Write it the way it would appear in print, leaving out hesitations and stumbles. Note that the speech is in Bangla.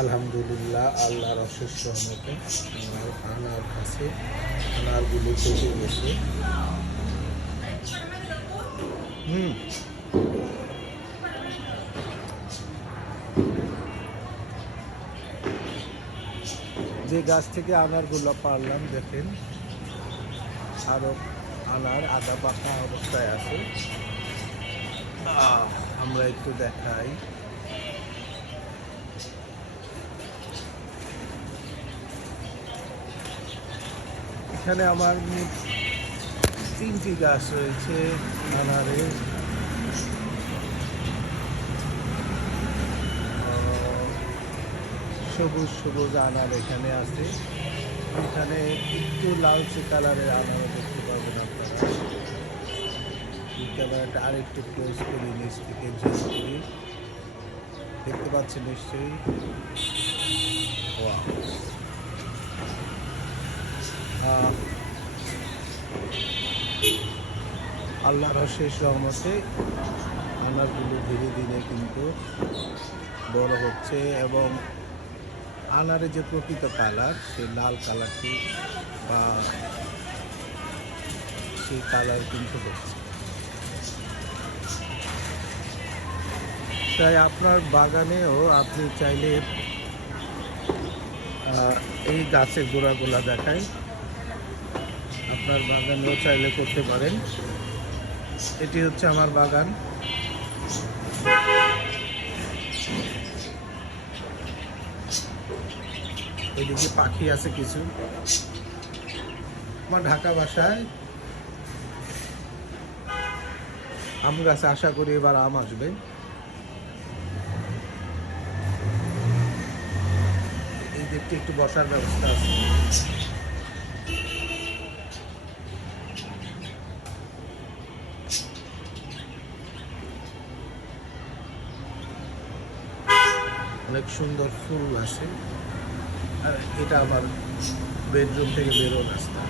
আলহামদুলিল্লাহ, আল্লাহর অশেষ রহমতে আমার আনার আছে, আনারগুলো পেকে গেছে। যে গাছ থেকে আনারগুলো পারলাম দেখেন, আরো আনার আধা পাকা অবস্থায় আছে। আমরা একটু দেখাই। এখানে আমার মোট 3টি গাছ রয়েছে আনারের। সবুজ সবুজ আনার এখানে আছে। এখানে একটু লালচে কালারের আনারও দেখতে পাবেন আপনারা। এই ক্যামেরাটা আরেকটু ক্লোজ করি, নিচ থেকে জুম করি, দেখতে পাচ্ছেন নিশ্চয়ই। আল্লাহর অশেষ রহমতে আনারগুলো ধীরে ধীরে কিন্তু বড় হচ্ছে এবং আনারের যে প্রকৃত কালার, সেই লাল কালারটি বা সেই কালার কিন্তু হচ্ছে। তাই আপনার বাগানেও আপনি চাইলে এই গাছের গোড়াগুলা দেখায়, আপনার বাগানেও চাইলে করতে পারেন। এটি হচ্ছে আমার বাগান। এদিকে পাখি আছে কিছু। আমার ঢাকা বাসায় আম গাছে আশা করি এবার আম আসবে। এই দিকটি একটু বসার ব্যবস্থা আছে। অনেক সুন্দর ফুল আছে। আর এটা আমার বেডরুম থেকে বেরোন রাস্তা।